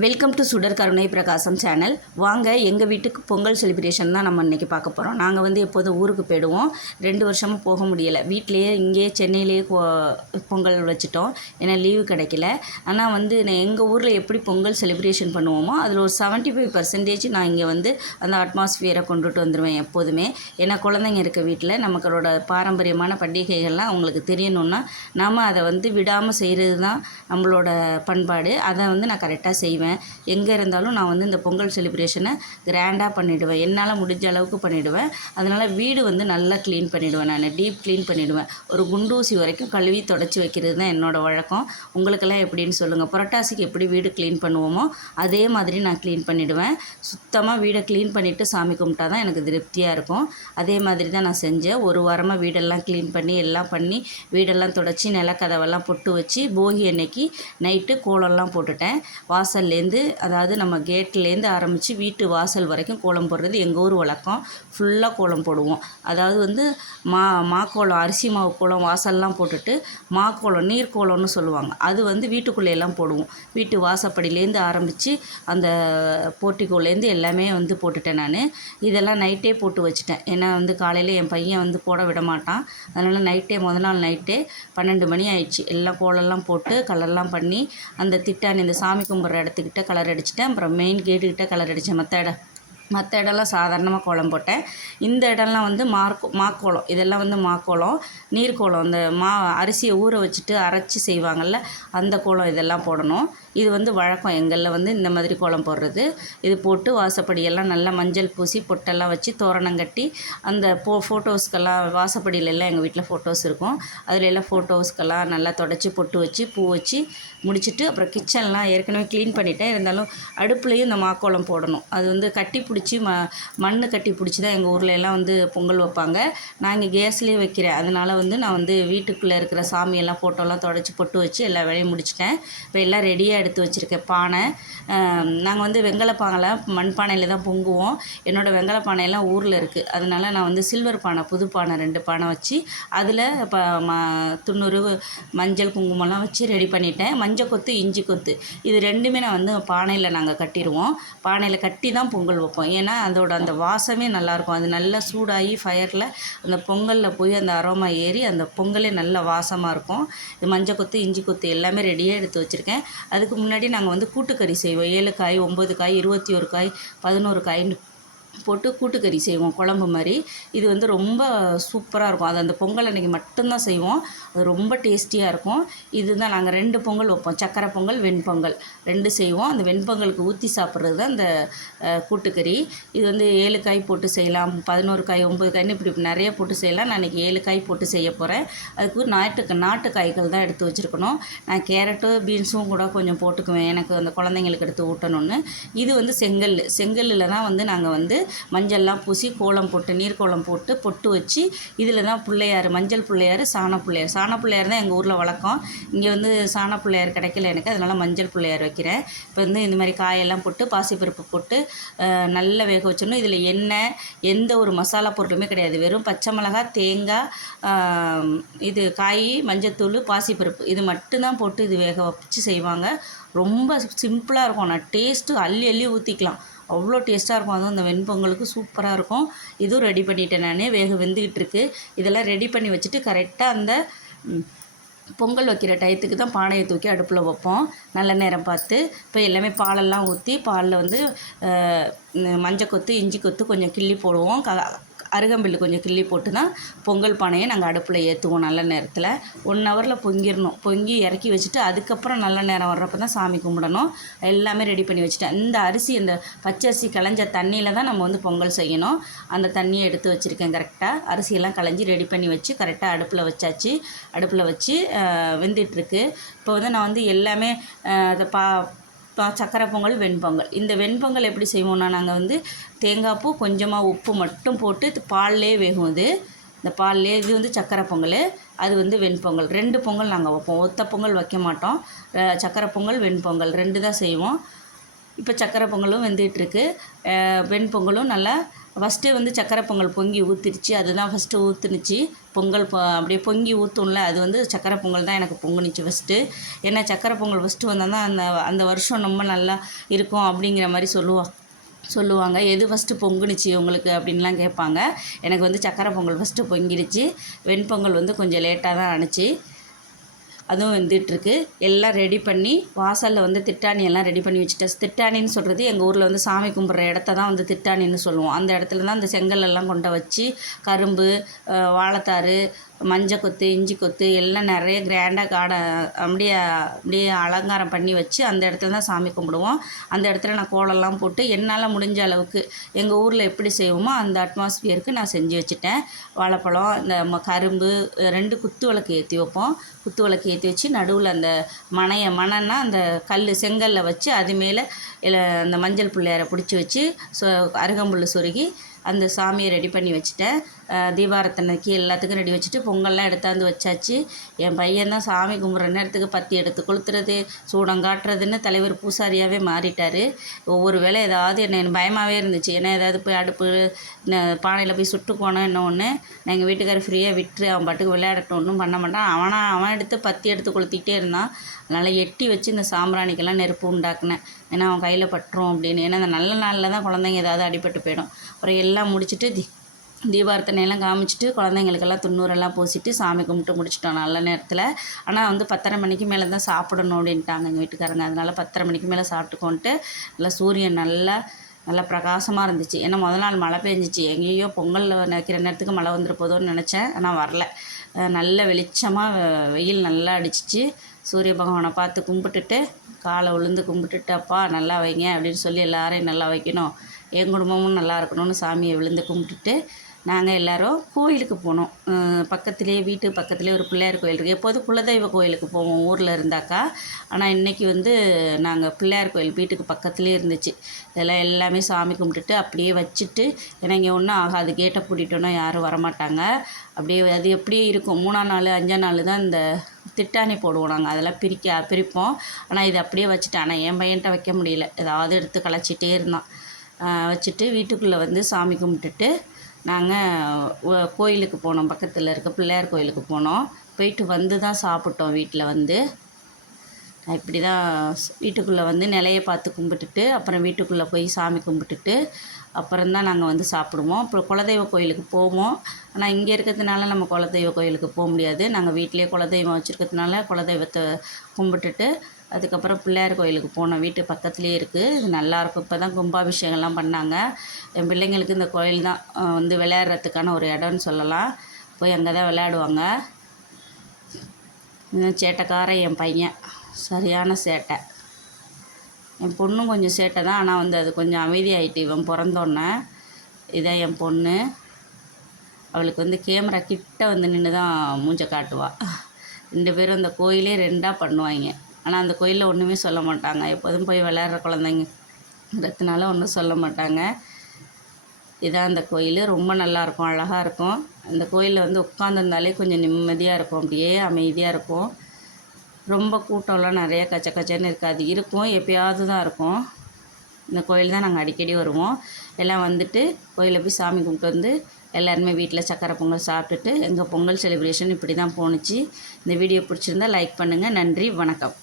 Welcome to சுடர் கருணை பிரகாசம் சேனல் வாங்க எங்கள் வீட்டுக்கு பொங்கல் செலிப்ரேஷன் தான் நம்ம இன்றைக்கி பார்க்க போகிறோம் நாங்கள் வந்து எப்போதும் ஊருக்கு போயிடுவோம். ரெண்டு வருஷமாக போக முடியலை. வீட்டிலேயே இங்கேயே சென்னையிலேயே கோ- பொங்கல் வச்சுட்டோம். ஏன்னா லீவு கிடைக்கல. ஆனால் வந்து நான் எங்கள் ஊரில் எப்படி பொங்கல் செலிப்ரேஷன் பண்ணுவோமோ அதில் ஒரு செவன்ட்டி ஃபைவ் பர்சன்டேஜ் நான் இங்கே வந்து அந்த அட்மாஸ்ஃபியரை கொண்டுட்டு வந்துடுவேன் எப்போதுமே. ஏன்னா குழந்தைங்க இருக்க வீட்டில் நமக்களோட பாரம்பரியமான பண்டிகைகள்லாம் அவங்களுக்கு தெரியணும்னா நாம் அதை வந்து விடாமல் செய்கிறது தான் நம்மளோட பண்பாடு. அதை வந்து நான் கரெக்டாக செய்வேன். எங்கே இருந்தாலும் நான் வந்து இந்த பொங்கல் செலிப்ரேஷனை கிராண்டாக பண்ணிவிடுவேன் என்னால் முடிஞ்ச அளவுக்கு பண்ணிவிடுவேன் அதனால் வீடு வந்து நல்லா க்ளீன் பண்ணிவிடுவேன் நான். டீப் க்ளீன் பண்ணிவிடுவேன் ஒரு குண்டூசி வரைக்கும் கழுவி தொடச்சி வைக்கிறது தான் என்னோடய வழக்கம். உங்களுக்கெல்லாம் எப்படின்னு சொல்லுங்கள் புரட்டாசிக்கு எப்படி வீடு க்ளீன் பண்ணுவோமோ அதே மாதிரி நான் க்ளீன் பண்ணிவிடுவேன் சுத்தமாக வீடை க்ளீன் பண்ணிவிட்டு சாமி கும்பிட்டா தான் எனக்கு திருப்தியாக இருக்கும். அதே மாதிரி தான் நான் செஞ்சேன். ஒரு வாரமாக வீடெல்லாம் க்ளீன் பண்ணி எல்லாம் பண்ணி வீடெல்லாம் தொடச்சி நிலக்கதவெல்லாம் பொட்டு வச்சு போகி அன்னைக்கு நைட்டு கோலம்லாம் போட்டுட்டேன். வாசல் வாசல்லேருந்து அதாவது நம்ம கேட்லேருந்து ஆரம்பித்து வீட்டு வாசல் வரைக்கும் கோலம் போடுறது எங்கள் ஊர் வழக்கம். ஃபுல்லாக கோலம் போடுவோம். அதாவது வந்து மா மாக்கோலம் அரிசி மாவு கோலம் வாசல்லாம் போட்டுட்டு மாக்கோலம் நீர்க்கோலம்னு சொல்லுவாங்க. அது வந்து வீட்டுக்குள்ளேயெல்லாம் போடுவோம். வீட்டு வாசப்படியிலேருந்து ஆரம்பித்து அந்த போட்டிக்கோலேருந்து எல்லாமே வந்து போட்டுட்டேன் நான். இதெல்லாம் நைட்டே போட்டு வச்சுட்டேன். ஏன்னா வந்து காலையில் என் பையன் வந்து போட விட மாட்டான். அதனால் நைட்டே முதல் நாள் நைட்டே பன்னெண்டு மணி ஆயிடுச்சு. எல்லாம் கோலம்லாம் போட்டு கலர்லாம் பண்ணி அந்த திட்டான் இந்த சாமி கும்பிட்ற கிட்ட கலர் அடிச்சிட்டேன். அப்புறம் மெயின் கேட்டுக்கிட்ட கலர் அடித்தேன் மற்ற இடம் மற்ற இடம்லாம் சாதாரணமாக கோலம் போட்டேன். இந்த இடம்லாம் வந்து மார்க்கோ மாக்கோலம் இதெல்லாம் வந்து மாக்கோலம் நீர்க்கோலம் இந்த மா அரிசியை ஊற வச்சுட்டு அரைச்சி செய்வாங்கள்ல அந்த கோலம் இதெல்லாம் போடணும். இது வந்து வழக்கம். எங்களில் வந்து இந்த மாதிரி கோலம் போடுறது. இது போட்டு வாசப்படியெல்லாம் நல்லா மஞ்சள் பூசி பொட்டெல்லாம் வச்சு தோரணம் கட்டி அந்த போ ஃபோட்டோஸ்க்கெல்லாம் வாசப்படியிலெல்லாம் எங்கள் வீட்டில் ஃபோட்டோஸ் இருக்கும். அதில் எல்லாம் ஃபோட்டோஸ்க்கெல்லாம் நல்லா தொடச்சி பொட்டு வச்சு பூ வச்சு முடிச்சுட்டு அப்புறம் கிச்சன்லாம் ஏற்கனவே க்ளீன் பண்ணிட்டேன். இருந்தாலும் அடுப்புலையும் இந்த மாக்கோலம் போடணும். அது வந்து கட்டி பிடிச்சி ம மண் கட்டி பிடிச்சி தான் எங்கள் ஊரில் எல்லாம் வந்து பொங்கல் வைப்பாங்க. நான் இங்கே கேஸ்லேயே வைக்கிறேன். அதனால் வந்து நான் வந்து வீட்டுக்குள்ளே இருக்கிற சாமியெல்லாம் ஃபோட்டோலாம் தொடச்சி பொட்டு வச்சு எல்லா வேலையும் முடிச்சிட்டேன். இப்போ எல்லாம் ரெடியாக எடுத்து வச்சுருக்கேன். பானை. நாங்கள் வந்து வெங்கல பானை மண் பானையில் தான் பொங்குவோம். என்னோடய வெங்கல பானையெல்லாம் ஊரில் இருக்குது அதனால நான் வந்து சில்வர் பானை புது பானை ரெண்டு பானை வச்சு அதில் இப்போ ம துண்ணூறு மஞ்சள் குங்குமம்லாம் வச்சு ரெடி பண்ணிட்டேன். மஞ்சள் கொத்து இஞ்சி கொத்து. இது ரெண்டுமே நான் வந்து பானையில் நாங்கள் கட்டிடுவோம். பானையில் கட்டி தான் பொங்கல் வைப்போம். ஏன்னா அதோட அந்த வாசமே நல்லாயிருக்கும். அது நல்லா சூடாகி ஃபயரில் அந்த பொங்கலில் போய் அந்த அரோமா ஏறி அந்த பொங்கலே நல்ல வாசமாக இருக்கும். இது மஞ்சள் கொத்து இஞ்சி கொத்து எல்லாமே ரெடியாக எடுத்து வச்சுருக்கேன். அதுக்கு முன்னாடி நாங்கள் வந்து கூட்டுக்கறி செய்வோம். ஏழு காய் ஒம்பது காய் இருபத்தி ஒரு காய் பதினோரு காய்னு போட்டு கூட்டுக்கறி செய்வோம் குழம்பு மாதிரி. இது வந்து ரொம்ப சூப்பராக இருக்கும். அது அந்த பொங்கல் அன்றைக்கி மட்டும்தான் செய்வோம். அது ரொம்ப டேஸ்டியாக இருக்கும். இதுதான் நாங்கள் ரெண்டு பொங்கல் வைப்போம். சக்கரை பொங்கல் வெண்பொங்கல். ரெண்டு செய்வோம். அந்த வெண்பொங்கலுக்கு ஊற்றி சாப்பிட்றது தான் இந்த கூட்டுக்கறி. இது வந்து ஏழு காய் போட்டு செய்யலாம். பதினோரு காய் ஒம்பது காய்னு இப்படி நிறைய போட்டு செய்யலாம். நான் இன்றைக்கி ஏழு காய் போட்டு செய்ய போகிறேன் அதுக்கு நாட்டு நாட்டு காய்கள் தான் எடுத்து வச்சுருக்கணும். நான் கேரட்டு பீன்ஸும் கூட கொஞ்சம் போட்டுக்குவேன். எனக்கு அந்த குழந்தைங்களுக்கு எடுத்து ஊட்டணும்னு. இது வந்து செங்கல் செங்கல்லில் தான் வந்து நாங்கள் வந்து மஞ்சள்லாம் பூசி கோலம் போட்டு நீர்க்கோலம் போட்டு பொட்டு வச்சு இதில் தான் பிள்ளையார் மஞ்சள் பிள்ளையார் சாண பிள்ளையார். சாண பிள்ளையார் தான் எங்கள் ஊரில் வழக்கம் இங்கே வந்து சாண பிள்ளையார் கிடைக்கல எனக்கு அதனால் மஞ்சள் பிள்ளையார் வைக்கிறேன். இப்போ வந்து இந்த மாதிரி காயெல்லாம் போட்டு பாசிப்பருப்பு போட்டு நல்லா வேக வச்சிடணும். இதில் எண்ணெய் எந்த ஒரு மசாலா பொருளுமே கிடையாது. வெறும் பச்சை மிளகாய் தேங்காய் இது காய் மஞ்சத்தூள் பாசிப்பருப்பு இது மட்டும்தான் போட்டு இது வேக வச்சு செய்வாங்க. ரொம்ப சிம்பிளாக இருக்கும். நான் டேஸ்ட்டு அள்ளி அள்ளி ஊற்றிக்கலாம் அவ்வளோ டேஸ்ட்டாக இருக்கும். அதுவும் அந்த வெண்பொங்கலுக்கு சூப்பராக இருக்கும். இதுவும் ரெடி பண்ணிட்டேன் நான். வேக வெந்துக்கிட்டு இருக்கு இதெல்லாம் ரெடி பண்ணி வச்சுட்டு கரெக்டாக அந்த பொங்கல் வைக்கிற டயத்துக்கு தான் பானையை தூக்கி அடுப்பில் வைப்போம். நல்ல நேரம் பார்த்து. இப்போ எல்லாமே பாலெல்லாம் ஊற்றி பாலில் வந்து மஞ்சள் கொத்து இஞ்சி கொத்து கொஞ்சம் கிள்ளி போடுவோம். க அருகம்பில்லு கொஞ்சம் கிள்ளி போட்டு தான் பொங்கல் பானையை நாங்கள் அடுப்பில் ஏற்றுவோம் நல்ல நேரத்தில். ஒன் ஹவரில் பொங்கிடணும் பொங்கி இறக்கி வச்சுட்டு அதுக்கப்புறம் நல்ல நேரம் வர்றப்ப தான் சாமி கும்பிடணும். எல்லாமே ரெடி பண்ணி வச்சுட்டேன் இந்த அரிசி இந்த பச்சரிசி களைஞ்ச தண்ணியில் தான் நம்ம வந்து பொங்கல் செய்யணும். அந்த தண்ணியை எடுத்து வச்சுருக்கேன் கரெக்டாக அரிசியெல்லாம் களைஞ்சி ரெடி பண்ணி வச்சு கரெக்டாக அடுப்பில் வச்சாச்சு. அடுப்பில் வச்சு வெந்துட்டுருக்கு. இப்போ வந்து நான் வந்து எல்லாமே அதை பா- சக்கரை பொங்கல் வெண்பொங்கல் இந்த வெண்பொங்கல் எப்படி செய்வோம்னா நாங்கள் வந்து தேங்காய் பூ கொஞ்சமாக உப்பு மட்டும் போட்டு பால்லே வேகும் அது. இந்த பால்லே இது வந்து சக்கரை பொங்கல். அது வந்து வெண்பொங்கல் ரெண்டு பொங்கல் நாங்கள் வைப்போம். ஒத்த பொங்கல் வைக்க மாட்டோம். சக்கரை பொங்கல் வெண்பொங்கல் ரெண்டு தான் செய்வோம். இப்போ சக்கரை பொங்கலும் வெந்துகிட்ருக்கு வெண்பொங்கலும் நல்லா ஃபஸ்ட்டு வந்து சக்கரை பொங்கல் பொங்கி ஊற்றிடுச்சு அதுதான் ஃபஸ்ட்டு ஊற்றுனுச்சு பொங்கல் பொ அப்படியே பொங்கி ஊற்றும்ல அது வந்து சக்கரை பொங்கல் தான் எனக்கு பொங்குனுச்சு ஃபஸ்ட்டு ஏன்னா சக்கரை பொங்கல் ஃபஸ்ட்டு வந்தால் தான் அந்த அந்த வருஷம் ரொம்ப நல்லா இருக்கும் அப்படிங்கிற மாதிரி சொல்லுவாள் சொல்லுவாங்க. எது ஃபஸ்ட்டு பொங்குனுச்சு உங்களுக்கு அப்படின்லாம் கேட்பாங்க. எனக்கு வந்து சக்கரை பொங்கல் ஃபஸ்ட்டு பொங்கிடுச்சு. வெண்பொங்கல் வந்து கொஞ்சம் லேட்டாக தான் ஆணுச்சு. அதுவும் வந்துட்டுருக்கு. எல்லாம் ரெடி பண்ணி வாசலில் வந்து திட்டாணி எல்லாம் ரெடி பண்ணி வச்சுட்டேன். திட்டாணின்னு சொல்கிறது எங்கள் ஊரில் வந்து சாமி கும்பிட்ற இடத்த தான் வந்து திட்டாணின்னு சொல்லுவோம். அந்த இடத்துல தான் அந்த செங்கல் எல்லாம் கொண்டு வச்சு கரும்பு வாழைத்தாறு மஞ்சள் கொத்து இஞ்சி கொத்து எல்லாம் நிறைய கிராண்டாக காடை அப்படியே அப்படியே அலங்காரம் பண்ணி வச்சு அந்த இடத்துல தான் சாமி கும்பிடுவோம். அந்த இடத்துல நான் கோலம்லாம் போட்டு என்னால் முடிஞ்ச அளவுக்கு எங்கள் ஊரில் எப்படி செய்வோமோ அந்த அட்மாஸ்பியருக்கு நான் செஞ்சு வச்சுட்டேன். வாழைப்பழம் இந்த ம- கரும்பு ரெண்டு குத்து விளக்கு ஏற்றி வைப்போம். குத்து விளக்கு ஏற்றி வச்சு நடுவில் அந்த மனையை மணன்னா அந்த கல் செங்கல்ல வச்சு அது மேலே அந்த மஞ்சள் பிள்ளையாரை பிடிச்சி வச்சு சொ அருகம்புல் சொருகி அந்த சாமியை ரெடி பண்ணி வச்சுட்டேன். தீபாரத்தனைக்கு எல்லாத்துக்கும் ரெடி வச்சுட்டு பொங்கல்லாம் எடுத்தாந்து வச்சாச்சு. என் பையன் தான் சாமி கும்பிட்ற நேரத்துக்கு பத்தி எடுத்து கொளுத்துறது சூடம் காட்டுறதுன்னு தலைவர் பூசாரியாகவே மாறிட்டார். ஒவ்வொரு வேளை ஏதாவது என்ன எனக்கு பயமாகவே இருந்துச்சு. ஏன்னா ஏதாவது போய் அடுப்பு பானையில் போய் சுட்டு போனோம் என்ன ஒன்று நான் எங்கள் வீட்டுக்காரர் ஃப்ரீயாக விட்டுரு அவன் பாட்டுக்கு விளையாடட்டும் ஒன்றும் பண்ண மாட்டான். அவனா அவன் எடுத்து பத்தி எடுத்து கொளுத்திக்கிட்டே இருந்தான். அதனால் எட்டி வச்சு இந்த சாம்பிராணிக்கெல்லாம் நெருப்பு உண்டாக்குனேன். ஏன்னா அவன் கையில் பட்டுரும் அப்படின்னு. ஏன்னா அந்த நல்ல நாளில் தான் குழந்தைங்க ஏதாவது அடிபட்டு போயிடும். அப்புறம் எல்லாம் முடிச்சுட்டு தீபார்த்தனையெல்லாம் காமிச்சிட்டு குழந்தைங்களுக்கெல்லாம் துண்ணூரெல்லாம் பூசிட்டு சாமி கும்பிட்டு முடிச்சிட்டோம் நல்ல நேரத்தில். ஆனால் வந்து பத்தரை மணிக்கு மேலே தான் சாப்பிடணும் அப்படின்ட்டாங்க எங்கள் வீட்டுக்காரங்க. அதனால் பத்தரை மணிக்கு மேலே சாப்பிட்டுக்கோன்ட்டு நல்லா சூரியன் நல்லா நல்லா பிரகாசமாக இருந்துச்சு. ஏன்னா முதல் நாள் மழை பெஞ்சிச்சு. எங்கேயோ பொங்கல் நினைக்கிற நேரத்துக்கு மழை வந்துட போதோன்னு நினச்சேன். ஆனால் வரல. நல்ல வெளிச்சமாக வெயில் நல்லா அடிச்சிச்சு. சூரிய பகவானை பார்த்து கும்பிட்டுட்டு காலை விழுந்து கும்பிட்டுட்டு அப்பா நல்லா வைங்க அப்படின்னு சொல்லி எல்லாரையும் நல்லா வைக்கணும். என் குடும்பமும் நல்லா இருக்கணும்னு சாமியை விழுந்து கும்பிட்டுட்டு நாங்கள் எல்லோரும் கோயிலுக்கு போனோம். பக்கத்துலேயே வீட்டு பக்கத்துலேயே ஒரு பிள்ளையார் கோயில் இருக்குது எப்போதும் குலதெய்வ கோயிலுக்கு போவோம் ஊரில் இருந்தாக்கா. ஆனால் இன்றைக்கி வந்து நாங்கள் பிள்ளையார் கோயில் வீட்டுக்கு பக்கத்துலேயே இருந்துச்சு. இதெல்லாம் எல்லாமே சாமி கும்பிட்டுட்டு அப்படியே வச்சுட்டு ஏன்னா இங்கே ஒன்றும் ஆகாது. கேட்டை பூட்டிட்டோன்னா யாரும் வரமாட்டாங்க. அப்படியே அது எப்படியே இருக்கும். மூணாம் நாள் அஞ்சாம் நாள் தான் இந்த திட்டாணி போடுவோம் நாங்கள் அதெல்லாம் பிரிக்க பிரிப்போம். ஆனால் இது அப்படியே வச்சுட்டேன் ஆனால் என் பையன்கிட்ட வைக்க முடியல. ஏதாவது எடுத்து கலைச்சிட்டே இருந்தான். வச்சுட்டு வீட்டுக்குள்ளே வந்து சாமி கும்பிட்டுட்டு நாங்கள் கோயிலுக்கு போனோம். பக்கத்தில் இருக்க பிள்ளையார் கோயிலுக்கு போனோம். போயிட்டு வந்து தான் சாப்பிட்டோம் வீட்டில் வந்து. இப்படி தான் வீட்டுக்குள்ளே வந்து நிலையை பார்த்து கும்பிட்டுட்டு அப்புறம் வீட்டுக்குள்ளே போய் சாமி கும்பிட்டுட்டு அப்புறம் தான் நாங்கள் வந்து சாப்பிடுவோம். அப்புறம் குலதெய்வ கோயிலுக்கு போவோம். ஆனால் இங்கே இருக்கிறதுனால நம்ம குலதெய்வ கோயிலுக்கு போக முடியாது. நாங்கள் வீட்டிலேயே குலதெய்வம் வச்சுருக்கிறதுனால குலதெய்வத்தை கும்பிட்டுட்டு அதுக்கப்புறம் பிள்ளையார் கோயிலுக்கு போனோம். வீட்டு பக்கத்துலேயே இருக்குது இது நல்லாயிருக்கும் இப்போ தான் கும்பாபிஷேகம்லாம் பண்ணாங்க. என் பிள்ளைங்களுக்கு இந்த கோயில் தான் வந்து விளையாடுறதுக்கான ஒரு இடம்னு சொல்லலாம். போய் அங்கே தான் விளையாடுவாங்க. இன்னும் சேட்டைக்காரன் என் பையன். சரியான சேட்டை. என் பொண்ணும் கொஞ்சம் சேட்டை தான் ஆனால் வந்து அது கொஞ்சம் அமைதியாயிட்டு இவன் பிறந்தோன்னே இதான் என் பொண்ணு. அவளுக்கு வந்து கேமரா கிட்ட வந்து நின்று தான் மூஞ்ச காட்டுவாள் ரெண்டு பேரும் அந்த கோயிலே ரெண்டாக பண்ணுவாங்க. ஆனால் அந்த கோயிலில் ஒன்றுமே சொல்ல மாட்டாங்க. எப்போதும் போய் விளையாடுற குழந்தைங்கிறதுனால ஒன்றும் சொல்ல மாட்டாங்க. இதான் அந்த கோயில். ரொம்ப நல்லா இருக்கும். அழகாக இருக்கும். அந்த கோயிலில் வந்து உட்காந்துருந்தாலே கொஞ்சம் நிம்மதியாக இருக்கும். அப்படியே அமைதியாக இருக்கும். ரொம்ப கூட்டம்லாம் நிறைய கச்ச கச்சன்னு இருக்காது. இருக்கும். எப்பயாவது தான் இருக்கும். இந்த கோயில் தான் நாங்கள் அடிக்கடி வருவோம். எல்லாம் வந்துட்டு கோயிலில் போய் சாமி கும்பிட்டு வந்து எல்லாருமே வீட்டில் சக்கரை பொங்கல் சாப்பிட்டுட்டு எங்கள் பொங்கல் செலிப்ரேஷன் இப்படி தான் போணுச்சு. இந்த வீடியோ பிடிச்சிருந்தா லைக் பண்ணுங்கள் நன்றி. வணக்கம்.